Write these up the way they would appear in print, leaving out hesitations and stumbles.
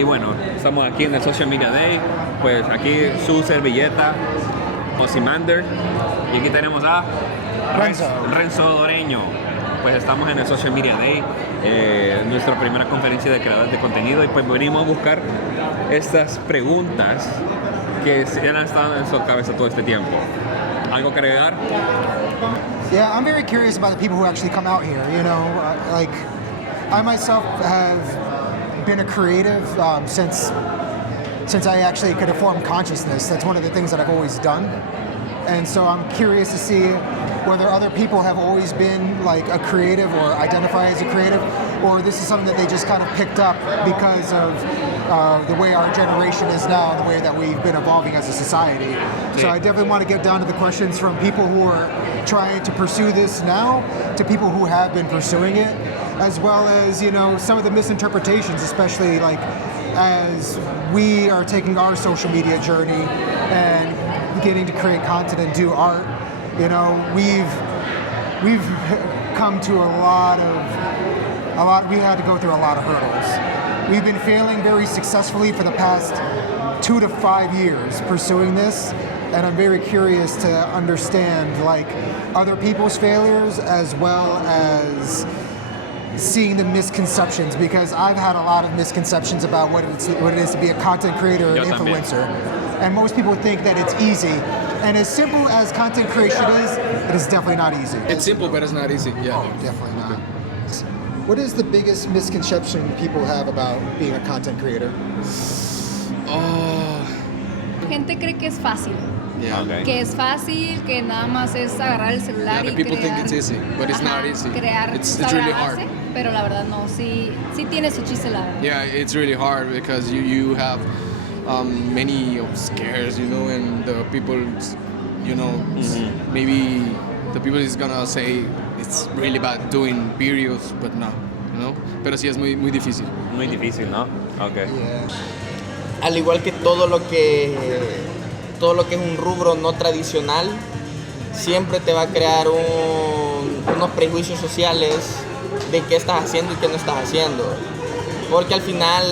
Y bueno, estamos aquí en el Social Media Day, pues aquí su servilleta, Ozymandias, y aquí tenemos a Renzo Doreño. Pues estamos en el Social Media Day, nuestra primera conferencia de creadores de contenido, y pues venimos a buscar estas preguntas que han estado en su cabeza todo este tiempo. ¿Algo que agregar? Yeah, I'm very curious about the people who actually come out here. You know, like I myself have been a creative since I actually could form consciousness. That's one of the things that I've always done, and so I'm curious to see whether other people have always been like a creative or identify as a creative, or this is something that they just kind of picked up because of the way our generation is now, the way that we've been evolving as a society. So I definitely want to get down to the questions from people who are trying to pursue this now to people who have been pursuing it, as well as, you know, some of the misinterpretations, especially like as we are taking our social media journey and beginning to create content and do art. You know, we've come to we had to go through a lot of hurdles. We've been failing very successfully for the past 2 to 5 years pursuing this, and I'm very curious to understand like other people's failures as well as seeing the misconceptions, because I've had a lot of misconceptions about what it is to be a content creator or an influencer. And most people think that it's easy. And as simple as content creation is, it is definitely not easy. It's simple, but it's not easy. Yeah. Oh, definitely not. What is the biggest misconception people have about being a content creator? Gente cree que es fácil. Yeah. Okay. Que es fácil, que nada más es agarrar el celular Yeah, y the people crear. think it's easy, but it's not easy. Crear, It's really hard. grabarse, pero la verdad no, sí tiene su chiste la verdad. Yeah, it's really hard because you have many scares, you know, and the people, you know, maybe the people is gonna say it's really bad doing videos, but no, you know. Pero sí es muy difícil. Muy difícil, ¿no? Okay. Yeah. Al igual que todo lo que es un rubro no tradicional, siempre te va a crear unos prejuicios sociales de qué estás haciendo y qué no estás haciendo. Porque al final,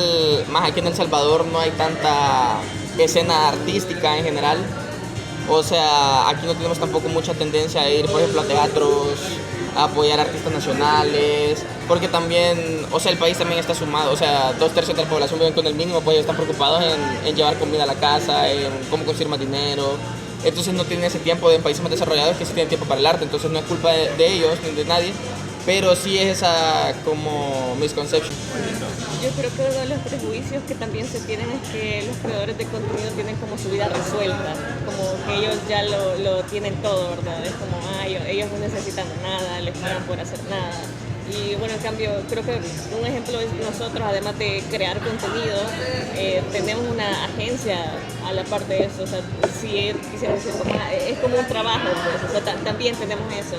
más aquí en El Salvador, no hay tanta escena artística en general. O sea, aquí no tenemos tampoco mucha tendencia a ir, por ejemplo, a teatros, a apoyar artistas nacionales, porque también, o sea, el país también está sumado, o sea, 2/3 de la población viven con el mínimo, pues ellos están preocupados en llevar comida a la casa, en cómo conseguir más dinero. Entonces no tienen ese tiempo en países más desarrollados que sí tienen tiempo para el arte, entonces no es culpa de ellos ni de nadie, pero sí es esa como misconception. Yo creo que uno de los prejuicios que también se tienen es que los creadores de contenido tienen como su vida resuelta, como que ellos ya lo tienen todo, ¿verdad? Es como, ellos no necesitan nada, les pagan por hacer nada. Y bueno, en cambio, creo que un ejemplo es nosotros, además de crear contenido, tenemos una agencia a la parte de eso. O sea, si quisiéramos decir, es como un trabajo, pues, o sea, también tenemos eso.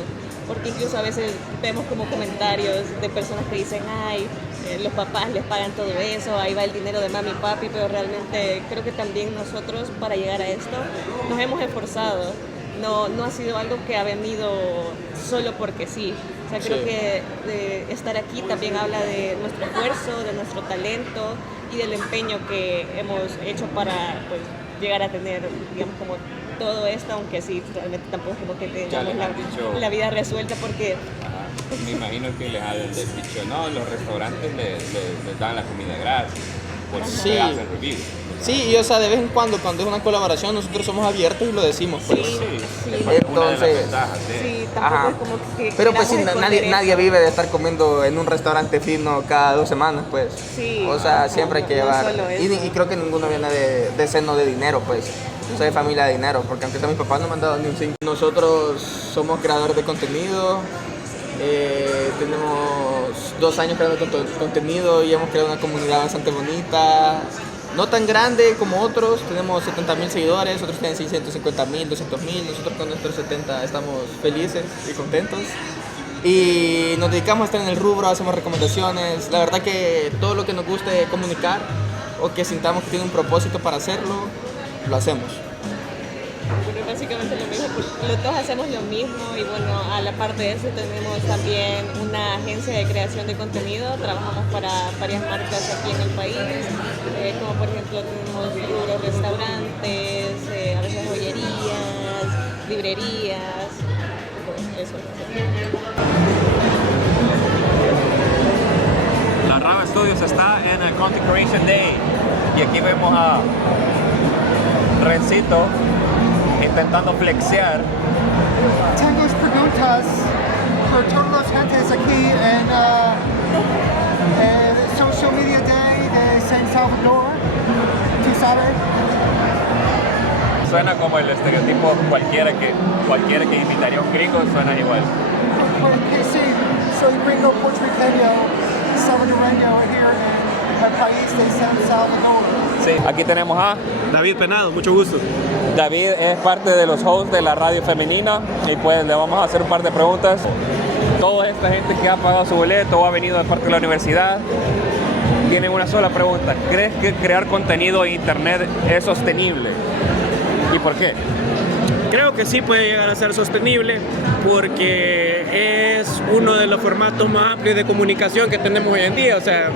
Porque incluso a veces vemos como comentarios de personas que dicen, los papás les pagan todo eso, ahí va el dinero de mami y papi, pero realmente creo que también nosotros para llegar a esto nos hemos esforzado. No ha sido algo que ha venido solo porque sí. O sea, creo que estar aquí también habla de nuestro esfuerzo, de nuestro talento y del empeño que hemos hecho para pues, llegar a tener, digamos, como todo esto, aunque sí, realmente tampoco es como que tengamos la vida resuelta porque... Me imagino que les dicho, no, los restaurantes les dan la comida gratis, porque Sí. se hacen reviews. Sí, y o sea, de vez en cuando es una colaboración, nosotros somos abiertos y lo decimos, pues. Sí. Una de las Entonces, ventajas de... Sí, tampoco Ajá. es como que Pero pues sí, queramos esconder nadie eso. vive de estar comiendo en un restaurante fino cada 2 semanas, pues. Sí. O sea, siempre hay que No llevar. solo eso. Y creo que ninguno viene de seno de dinero, pues. Soy de familia de dinero, porque aunque sea mis papás no me han dado ni un 5. Nosotros somos creadores de contenido. Tenemos 2 años creando contenido y hemos creado una comunidad bastante bonita. No tan grande como otros, tenemos 70,000 seguidores, otros tienen 650,000, 200,000. Nosotros con nuestros 70 estamos felices y contentos. Y nos dedicamos a estar en el rubro, hacemos recomendaciones. La verdad que todo lo que nos guste comunicar o que sintamos que tiene un propósito para hacerlo, lo hacemos. Bueno, básicamente lo mismo, los dos hacemos lo mismo y bueno, a la parte de eso tenemos también una agencia de creación de contenido, trabajamos para varias marcas aquí en el país, como por ejemplo tenemos rubros restaurantes, a veces joyerías, librerías, pues eso. La Rava Studios está en el Content Creation Day y aquí vemos a Rencito intentando flexear. Tengo preguntas por todos los gentes aquí en el Social Media Day de San Salvador. ¿Tú sabes? Suena como el estereotipo cualquiera que imitaría a un gringo, suena igual. Porque sí, soy gringo puertorriqueño, salvadoreño here en el país de San Salvador. Sí, aquí tenemos a David Penado, mucho gusto. David, es parte de los hosts de la radio femenina y pues le vamos a hacer un par de preguntas. Toda esta gente que ha pagado su boleto o ha venido de parte de la universidad tiene una sola pregunta. ¿Crees que crear contenido en internet es sostenible? ¿Y por qué? Creo que sí puede llegar a ser sostenible porque es uno de los formatos más amplios de comunicación que tenemos hoy en día. O sea,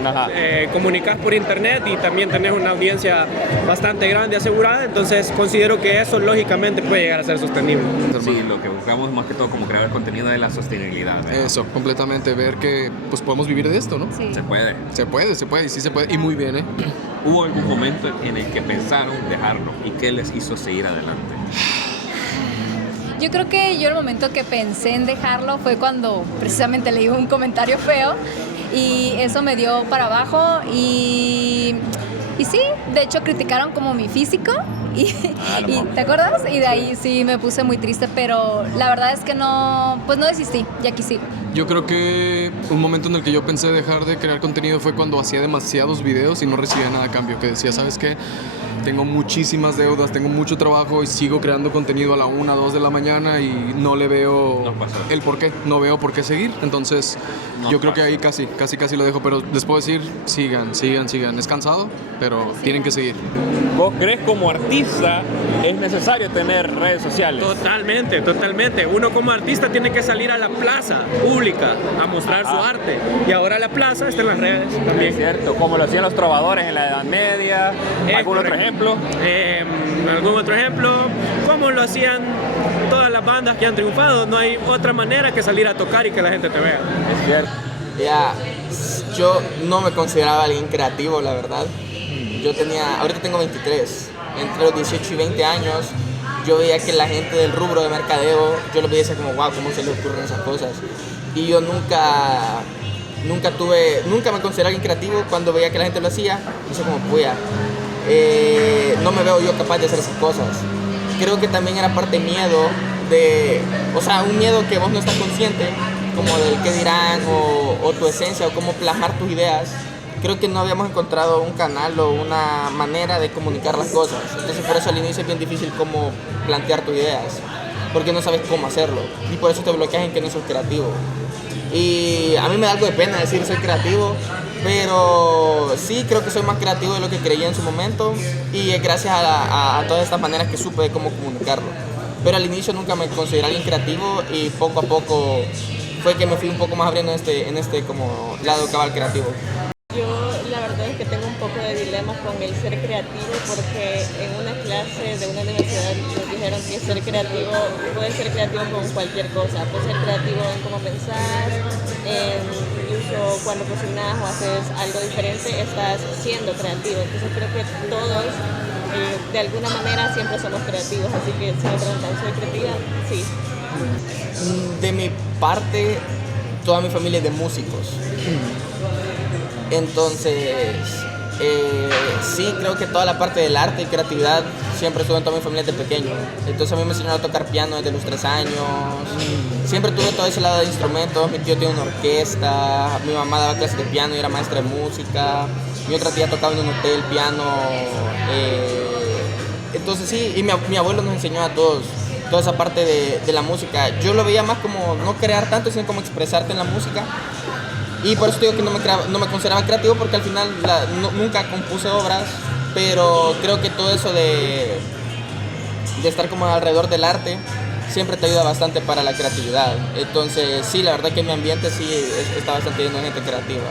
comunicas por internet y también tenés una audiencia bastante grande asegurada. Entonces considero que eso lógicamente puede llegar a ser sostenible. Sí, lo que buscamos más que todo como crear contenido es la sostenibilidad, ¿verdad? Eso, completamente, ver que pues podemos vivir de esto, ¿no? Sí. Se puede. Se puede, sí se puede, y muy bien, ¿eh? ¿Hubo algún momento en el que pensaron dejarlo y qué les hizo seguir adelante? Yo creo que yo el momento que pensé en dejarlo fue cuando precisamente leí un comentario feo y eso me dio para abajo y sí, de hecho criticaron como mi físico y ¿te acuerdas? Y de ahí sí me puse muy triste, pero la verdad es que no desistí, y aquí sigo. Yo creo que un momento en el que yo pensé dejar de crear contenido fue cuando hacía demasiados videos y no recibía nada a cambio, que decía, ¿sabes qué? Tengo muchísimas deudas, tengo mucho trabajo y sigo creando contenido a la 1, 2 de la mañana y no le veo el por qué, no veo por qué seguir. Entonces, yo creo que ahí casi lo dejo, pero les puedo decir, sigan. Es cansado, pero tienen que seguir. ¿Vos crees como artista es necesario tener redes sociales? Totalmente. Uno como artista tiene que salir a la plaza pública a mostrar su arte. Y ahora la plaza está en las redes también. Es cierto, como lo hacían los trovadores en la Edad Media. ¿Algún otro ejemplo? ¿Algún otro ejemplo? Como lo hacían todas las bandas que han triunfado. No hay otra manera que salir a tocar y que la gente te vea. Es cierto. Yo no me consideraba alguien creativo, la verdad. Ahorita tengo 23. Entre los 18 y 20 años, yo veía que la gente del rubro de mercadeo, yo lo veía como, wow, ¿cómo se le ocurren esas cosas? Y yo nunca me consideraba alguien creativo. Cuando veía que la gente lo hacía, yo como, puya, no me veo yo capaz de hacer esas cosas. Creo que también era parte miedo un miedo que vos no estás consciente, como del qué dirán o tu esencia o cómo plasmar tus ideas. Creo que no habíamos encontrado un canal o una manera de comunicar las cosas. Entonces por eso al inicio es bien difícil cómo plantear tus ideas, porque no sabes cómo hacerlo y por eso te bloqueas en que no sos creativo. Y a mí me da algo de pena decir soy creativo, pero sí creo que soy más creativo de lo que creía en su momento y es gracias a todas estas maneras que supe de cómo comunicarlo. Pero al inicio nunca me consideré alguien creativo y poco a poco fue que me fui un poco más abriendo en este como lado cabal creativo. Yo la verdad es que tengo un poco de dilema con el ser creativo porque en una clase de una universidad nos dijeron que ser creativo, puedes ser creativo con cualquier cosa, puedes ser creativo en cómo pensás, incluso cuando cocinas o haces algo diferente estás siendo creativo. Entonces creo que todos de alguna manera siempre somos creativos, así que si me preguntan, ¿soy creativa? Sí. De mi parte, toda mi familia es de músicos. Entonces, sí, creo que toda la parte del arte y creatividad siempre estuvo en toda mi familia desde pequeño. Entonces a mí me enseñaron a tocar piano desde los 3 años. Siempre tuve todo ese lado de instrumentos. Mi tío tiene una orquesta, mi mamá daba clases de piano y era maestra de música. Mi otra tía tocaba en un hotel piano. Entonces sí, y mi abuelo nos enseñó a todos toda esa parte de la música. Yo lo veía más como no crear tanto, sino como expresarte en la música. Y por eso digo que no me consideraba creativo, porque al final nunca compuse obras, pero creo que todo eso de de estar como alrededor del arte, siempre te ayuda bastante para la creatividad. Entonces, sí, la verdad que mi ambiente sí está bastante lleno de gente creativa.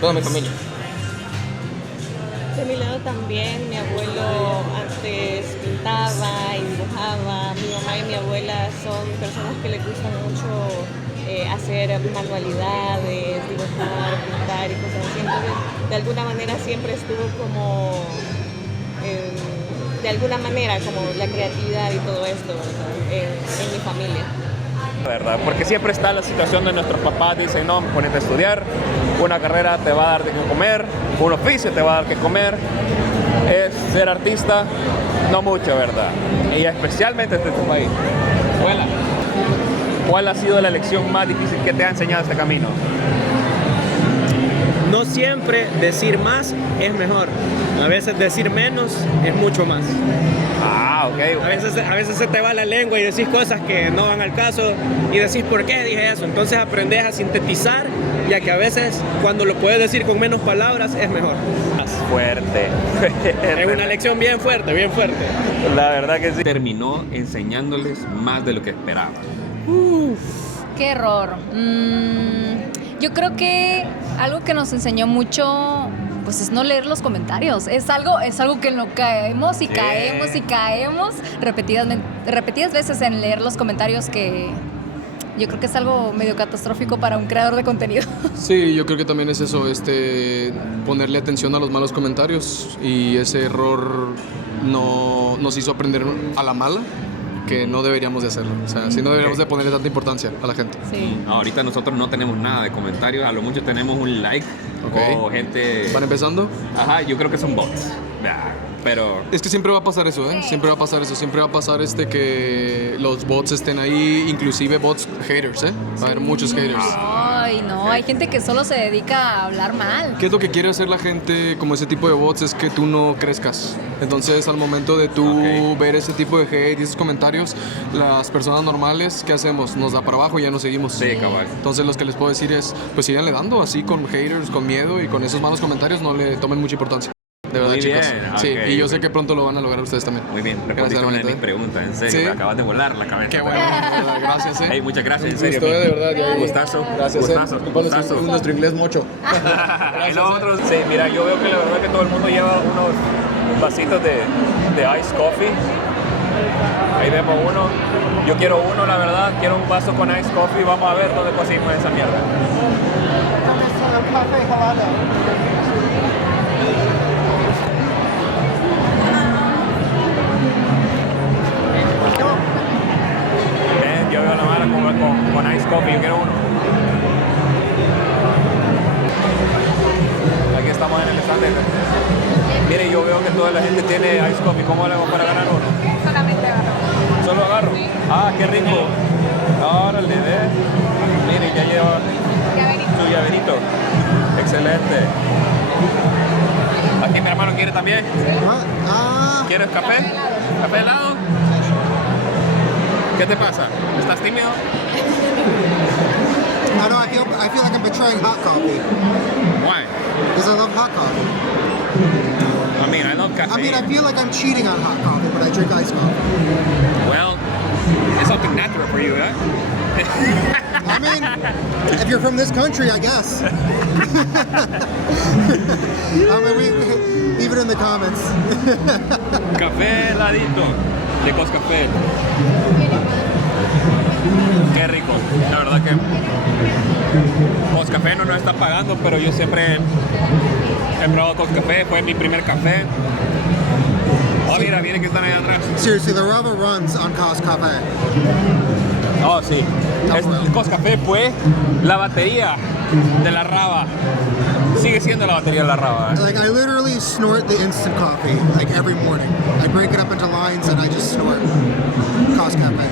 Toda mi familia. De mi lado también, mi abuelo antes pintaba y dibujaba. Mi mamá y mi abuela son personas que les gusta mucho hacer manualidades, dibujar, pintar y cosas así. Entonces, de alguna manera siempre estuvo como, de alguna manera, como la creatividad y todo esto, ¿verdad? En mi familia. ¿Verdad? Porque siempre está la situación de nuestros papás, dicen, no, ponete a estudiar, una carrera te va a dar de qué comer, un oficio te va a dar que comer. Es ser artista, no mucho, ¿verdad? Y especialmente en este país. Abuela, ¿cuál ha sido la lección más difícil que te ha enseñado este camino? No siempre decir más es mejor. A veces decir menos es mucho más. Ah, ok. A veces se te va la lengua y decís cosas que no van al caso y decís ¿por qué dije eso? Entonces aprendes a sintetizar, ya que a veces cuando lo puedes decir con menos palabras es mejor. Fuerte. Es una lección bien fuerte, bien fuerte. La verdad que sí. Terminó enseñándoles más de lo que esperaban. Qué error. Yo creo que algo que nos enseñó mucho pues es no leer los comentarios. Es algo que no caemos y caemos y caemos repetidas veces en leer los comentarios, que yo creo que es algo medio catastrófico para un creador de contenido. Sí, yo creo que también es eso, ponerle atención a los malos comentarios, y ese error nos hizo aprender a la mala que no deberíamos de hacerlo. O sea, sí no deberíamos de ponerle tanta importancia a la gente. Sí. No, ahorita nosotros no tenemos nada de comentarios, a lo mucho tenemos un like o gente... ¿Van empezando? Ajá, yo creo que son bots. Pero... Es que siempre va a pasar eso, Sí. Siempre va a pasar eso. Siempre va a pasar que los bots estén ahí, inclusive bots haters, Va a haber muchos haters. Ay, no, hay gente que solo se dedica a hablar mal. ¿Qué es lo que quiere hacer la gente como ese tipo de bots? Es que tú no crezcas. Entonces, al momento de tú ver ese tipo de hate y esos comentarios, las personas normales, ¿qué hacemos? Nos da para abajo y ya nos seguimos. Sí, cabal. Entonces, lo que les puedo decir es, pues síganle dando así con haters, con miedo y con esos malos comentarios, no le tomen mucha importancia. De verdad, Muy chicos. bien, Sí, ok, y yo sé que pronto lo van a lograr ustedes también. Muy bien, respondiste una de mis hermanito. preguntas, en serio, ¿Sí? me acabas de volar la cabeza. Qué bueno, de verdad, gracias, Hey, muchas gracias, en Un serio. gusto, de verdad. Un gustazo. Gracias, Gustazo, Disculpa nuestro inglés mucho. Y nosotros, sí, mira, yo veo que la verdad que todo el mundo lleva unos vasitos de ice coffee. Ahí vemos uno. Yo quiero uno, la verdad. Quiero un vaso con ice coffee. Vamos a ver dónde conseguimos esa mierda. Yo veo la mala con ice coffee. Yo quiero uno. Aquí estamos en el stand. Mire, yo veo que toda la gente tiene ice coffee. ¿Cómo le hago para ganar uno? Solamente agarro. Solo agarro. Ah, qué rico. Órale, Mire, ya lleva su llaverito. Excelente. Aquí mi hermano quiere también. ¿Quieres café? ¿Café helado? ¿Qué te pasa? ¿Estás tímido? I know. I feel like I'm betraying hot coffee Why? because I love hot coffee. I mean, I love caffeine. I mean, I feel like I'm cheating on hot coffee, but I drink iced coffee. Well, it's something natural for you, huh? I mean, if you're from this country, I guess. I mean, we leave it in the comments. Café heladito de Coscafé. Qué rico, la verdad que Coscafé no nos está pagando, pero yo siempre he probado Coscafé, fue mi primer café. Oh, mira que están ahí atrás. Seriously, the rubber runs on Cos Cafe. Oh, sí. El Coscafé fue la batería de la Raba. Sigue siendo la batería de la Raba. Like, I literally snort the instant coffee, like, every morning. I break it up into lines and I just snort Cos Cafe.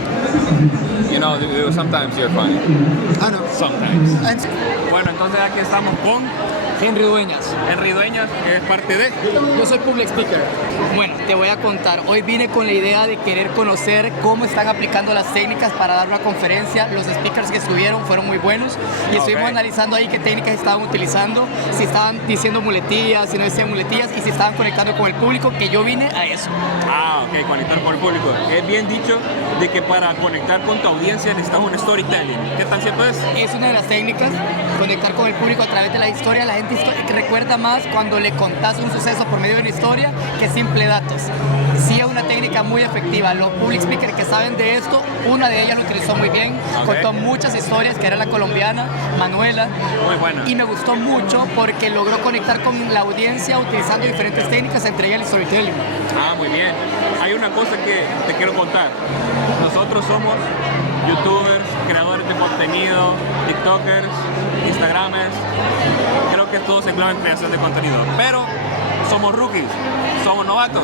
You know, sometimes you're funny. I know. Sometimes. And Bueno, entonces aquí estamos con Henry Dueñas. Henry Dueñas, que es parte de... Yo soy public speaker. Bueno, te voy a contar. Hoy vine con la idea de querer conocer cómo están aplicando las técnicas para dar una conferencia. Los speakers que estuvieron fueron muy buenos y estuvimos analizando ahí qué técnicas estaban utilizando. si estaban diciendo muletillas, si no decían muletillas y si estaban conectando con el público, que yo vine a eso. Ah, ok, conectar con el público. Es bien dicho de que para conectar con tu audiencia necesitas un storytelling. ¿Qué tan cierto es? Es una de las técnicas, conectar con el público a través de la historia. La gente recuerda más cuando le contás un suceso por medio de una historia que simple datos. Sí es una técnica muy efectiva. Los public speakers que saben de esto, una de ellas lo utilizó muy bien, contó muchas historias, que era la colombiana, Manuela. Muy buena. Y me gustó mucho porque logró conectar con la audiencia utilizando diferentes técnicas, entre ellas el storytelling. Ah, muy bien. Hay una cosa que te quiero contar. Nosotros somos youtubers, creadores de contenido, tiktokers, instagramers. Creo que todo se engloba en creación de contenido. Pero somos rookies, somos novatos.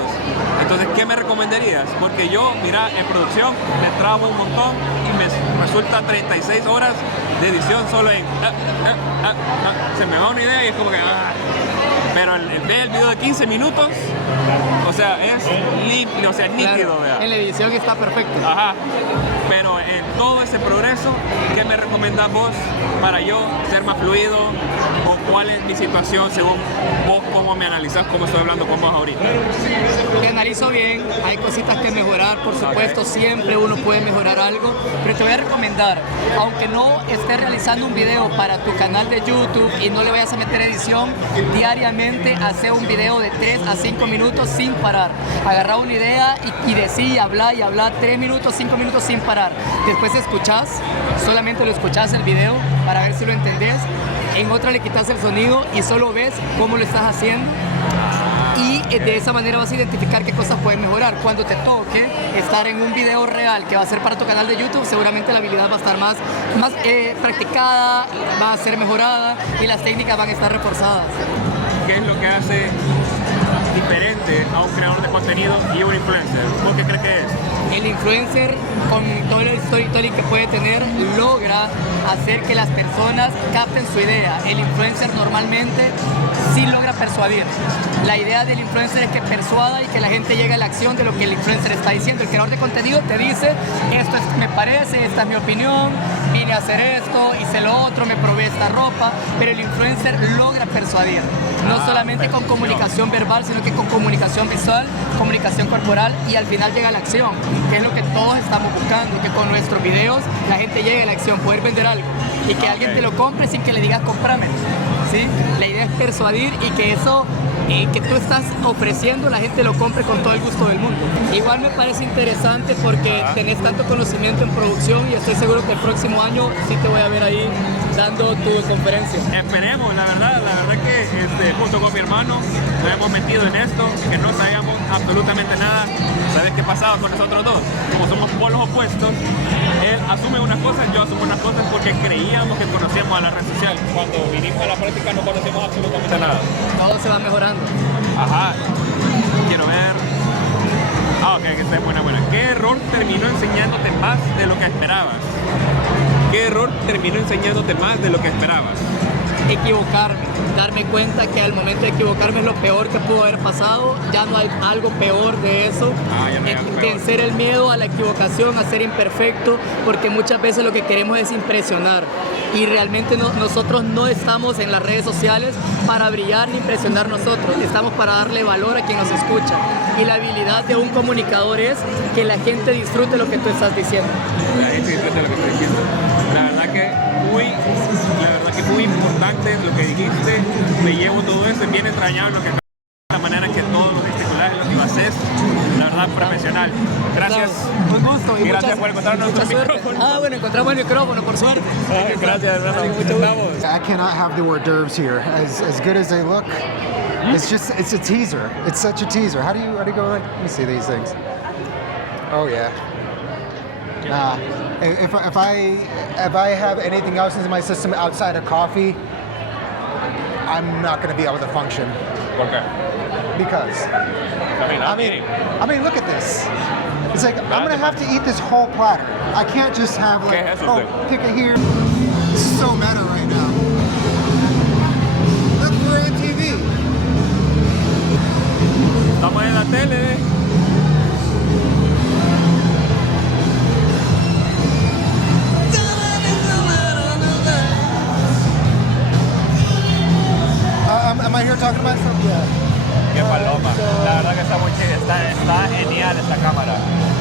Entonces, ¿qué me recomendarías? Porque yo, mira, en producción me trabo un montón y me resulta 36 horas de edición solo en... Se me va una idea y es como que... Pero ve el video de 15 minutos, o sea, es limpio, o sea, nítido. Claro, en la edición está perfecto. Ajá. Pero en todo ese progreso, ¿qué me recomendás vos para yo ser más fluido? ¿O cuál es mi situación según vos, cómo me analizás, cómo estoy hablando con vos ahorita? Te analizo bien, hay cositas que mejorar, por supuesto, siempre uno puede mejorar algo, pero te voy a recomendar, aunque no estés realizando un video para tu canal de YouTube y no le vayas a meter edición, diariamente hacer un video de 3 a 5 minutos sin parar. Agarrar una idea y decir, hablar y hablar 3 minutos, 5 minutos sin parar. Después escuchás, solamente lo escuchás el video para ver si lo entendés. En otra le quitas el sonido y solo ves cómo lo estás haciendo. Y de esa manera vas a identificar qué cosas pueden mejorar. Cuando te toque estar en un video real que va a ser para tu canal de YouTube, seguramente la habilidad va a estar más practicada, va a ser mejorada y las técnicas van a estar reforzadas. ¿Qué es lo que hace diferente a un creador de contenido y un influencer? ¿Por qué crees que es? El influencer, con todo el storytelling que puede tener, logra hacer que las personas capten su idea. El influencer normalmente sí logra persuadir. La idea del influencer es que persuada y que la gente llegue a la acción de lo que el influencer está diciendo. El creador de contenido te dice, esto me parece, esta es mi opinión, vine a hacer esto, hice lo otro, me probé esta ropa, pero el influencer logra persuadir. No solamente con comunicación verbal, sino que con comunicación visual, comunicación corporal y al final llega a la acción, que es lo que todos estamos buscando, que con nuestros videos la gente llegue a la acción, poder vender algo y que alguien te lo compre sin que le digas cómprame. ¿Sí? La idea es persuadir y que eso que tú estás ofreciendo la gente lo compre con todo el gusto del mundo. Igual me parece interesante porque tenés tanto conocimiento en producción y estoy seguro que el próximo año sí te voy a ver ahí dando tu conferencia. Esperemos, la verdad que junto con mi hermano nos hemos metido en esto, que no sabíamos absolutamente nada. ¿Sabes qué pasaba con nosotros dos? Como somos polos opuestos, él asume unas cosas, yo asumo unas cosas porque creíamos que conocíamos a la red social. Cuando vinimos a la práctica no conocíamos absolutamente nada. Todo se va mejorando. Ajá, quiero ver. Ah, ok, que está buena. ¿Qué error terminó enseñándote más de lo que esperabas? ¿Qué error terminó enseñándote más de lo que esperabas? Equivocarme, darme cuenta que al momento de equivocarme es lo peor que pudo haber pasado, ya no hay algo peor de eso. Vencer el miedo a la equivocación, a ser imperfecto, porque muchas veces lo que queremos es impresionar y realmente nosotros no estamos en las redes sociales para brillar ni impresionar nosotros, estamos para darle valor a quien nos escucha y la habilidad de un comunicador es que la gente disfrute lo que tú estás diciendo. La gente disfrute lo que estás diciendo. La verdad que muy importante lo que dijiste, me llevo todo eso, es bien entrañable lo que la manera que todos los gesticulares, lo que haces, la verdad, profesional. Gracias. Un gusto. Y gracias por encontrarnos nuestro micrófono. Bueno, encontramos el micrófono, por suerte. Gracias, hermano. I cannot have the hors d'oeuvres here. As good as they look, it's a teaser. It's such a teaser. How do you go? Let me see these things. Oh yeah. If I have anything else in my system outside of coffee, I'm not going to be able to function. ¿Por qué? Because I mean, look at this. It's like I'm going to have to eat this whole platter. I can't just have like pick it here. This is so meta right now. Look, we're on TV. Estamos en la tele. talking about myself? Yeah. Qué paloma. La verdad que está muy chida, está genial esta cámara.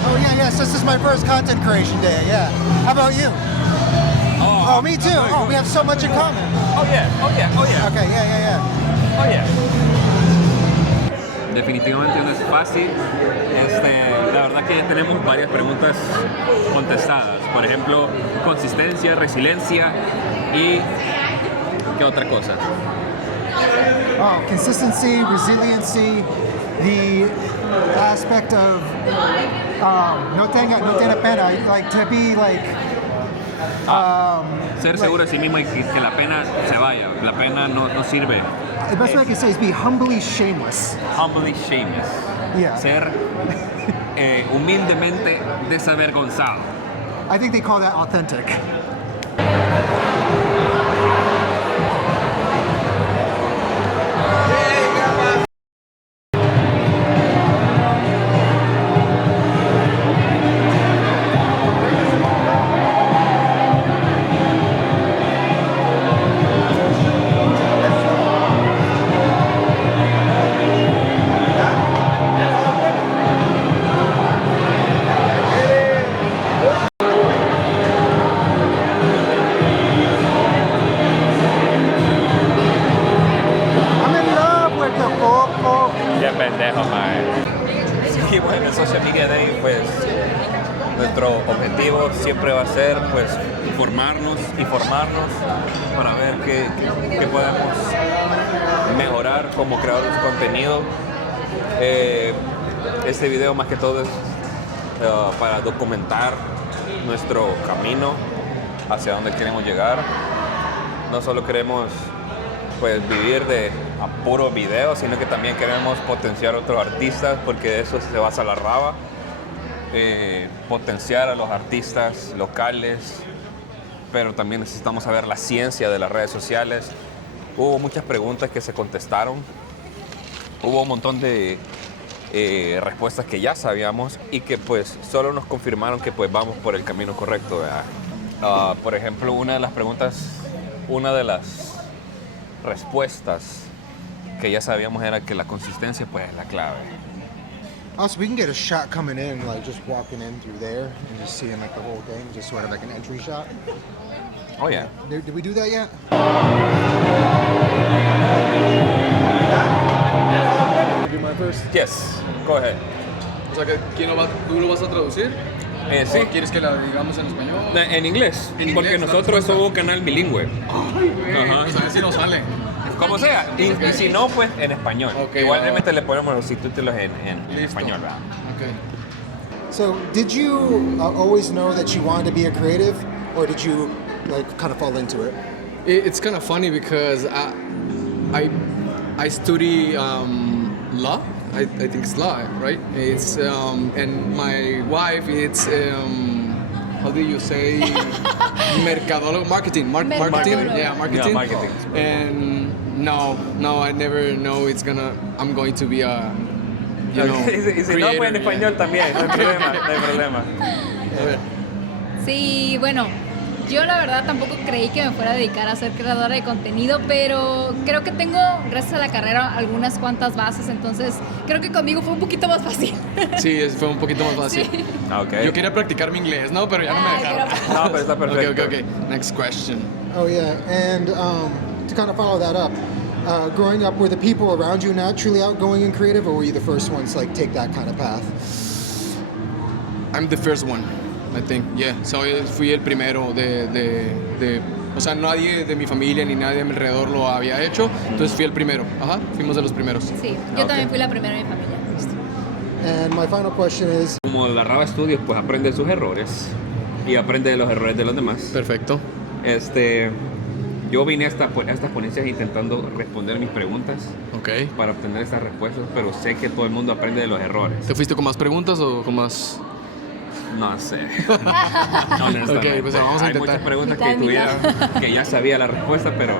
Oh yeah, yes. This is my first content creation day. Yeah. How about you? Oh, me too. Oh, we have so much in common. Oh yeah. Okay. Yeah. Oh yeah. Definitivamente no es fácil. La verdad que ya tenemos varias preguntas contestadas. Por ejemplo, consistencia, resiliencia y ¿qué otra cosa? Oh, consistency, resiliency, the aspect of no tenga pena, like to be like. Ser seguro de sí mismo y que la pena se vaya. La pena no sirve. The best way I can say is be humbly shameless. Humbly shameless. Yeah. Ser humildemente desavergonzado. I think they call that authentic. Seguimos en el Social Media Day, pues nuestro objetivo siempre va a ser pues informarnos para ver qué podemos mejorar como creadores de contenido. Este video más que todo es para documentar nuestro camino hacia donde queremos llegar. No solo queremos pues vivir de a puro video, sino que también queremos potenciar a otros artistas, porque de eso se basa la Raba. Potenciar a los artistas locales, pero también necesitamos saber la ciencia de las redes sociales. Hubo muchas preguntas que se contestaron, hubo un montón de respuestas que ya sabíamos y que pues solo nos confirmaron que pues vamos por el camino correcto, ¿verdad? Por ejemplo, una de las respuestas que ya sabíamos era que la consistencia pues es la clave. Also, we can get a shot coming in, like just walking in through there and just seeing like the whole thing, just sort of like an entry shot. Oh yeah. Did we do that yet? Do my first? Yes, go ahead. O sea, que ¿tú lo vas a traducir? Sí. ¿O quieres que la digamos en español? En inglés, En porque inglés, nosotros somos un canal bilingüe. Ajá. Pues a ver si nos sale. Como sea, y si no, pues en español. Okay, Igualmente le ponemos los subtítulos en español, ¿verdad? Okay. So, did you always know that you wanted to be a creative, or did you like kind of fall into it? It's kind of funny because I study law. I think it's law, right? It's and my wife, it's how do you say mercadólogo, marketing. Yeah, marketing. Yeah, marketing. And no, I never know I'm going to be a Y si no, pues en español también, no hay problema. A ver. Sí, bueno, yo la verdad tampoco creí que me fuera a dedicar a ser creadora de contenido, pero creo que tengo, gracias a la carrera, algunas cuantas bases, entonces creo que conmigo fue un poquito más fácil. Sí, fue un poquito más fácil. Sí. Okay. Yo quería practicar mi inglés, ¿no? Pero ya no me dejaron. No, pero está perfecto. Okay. Next question. Oh yeah, and to kind of follow that up, growing up, were the people around you naturally outgoing and creative, or were you the first ones to like take that kind of path? I'm the first one, I think. Yeah. Fui el primero o sea, nadie de mi familia ni nadie de mi alrededor lo había hecho, entonces fui el primero. Ajá, fuimos de los primeros. Sí, yo también fui la primera de mi familia. And my final question is, Como la Raba Studios, pues aprende de sus errores y aprende de los errores de los demás. Perfecto. Yo vine a estas ponencias intentando responder mis preguntas Ok. para obtener estas respuestas, pero sé que todo el mundo aprende de los errores. ¿Te fuiste con más preguntas o con más...? No sé. Honestamente. Ok, pues vamos a Hay intentar. muchas preguntas Mitad y mitad. que ya sabía la respuesta, pero